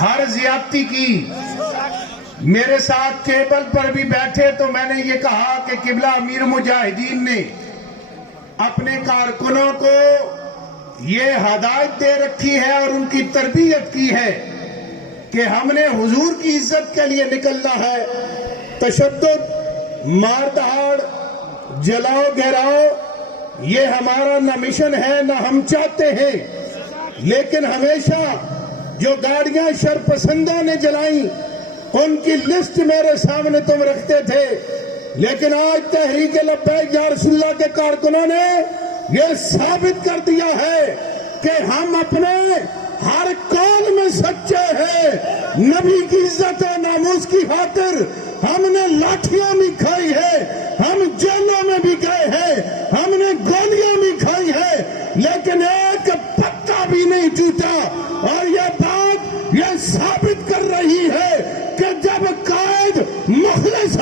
ہر زیادتی کی. میرے ساتھ ٹیبل پر بھی بیٹھے تو میں نے یہ کہا کہ قبلہ امیر مجاہدین نے اپنے کارکنوں کو یہ ہدایت دے رکھی ہے اور ان کی تربیت کی ہے کہ ہم نے حضور کی عزت کے لیے نکلنا ہے. تشدد، مار دھاڑ، جلاؤ گھراؤ یہ ہمارا نہ مشن ہے نہ ہم چاہتے ہیں. لیکن ہمیشہ جو گاڑیاں شرپسندوں نے جلائیں ان کی لسٹ میرے سامنے تم رکھتے تھے. لیکن آج تحریک لبیک یا رسول اللہ کے کارکنوں نے یہ ثابت کر دیا ہے کہ ہم اپنے ہر قول میں سچے ہیں. نبی کی عزت و ناموس کی خاطر ہم نے لاٹھیاں بھی کھائی ہے، ہم جیلوں میں بھی گئے ہیں، ہم نے گولیاں بھی کھائی ہے، لیکن ایک پتا بھی نہیں ٹوٹا. اور یہ بات یہ ثابت کر رہی ہے کہ جب قائد مخلص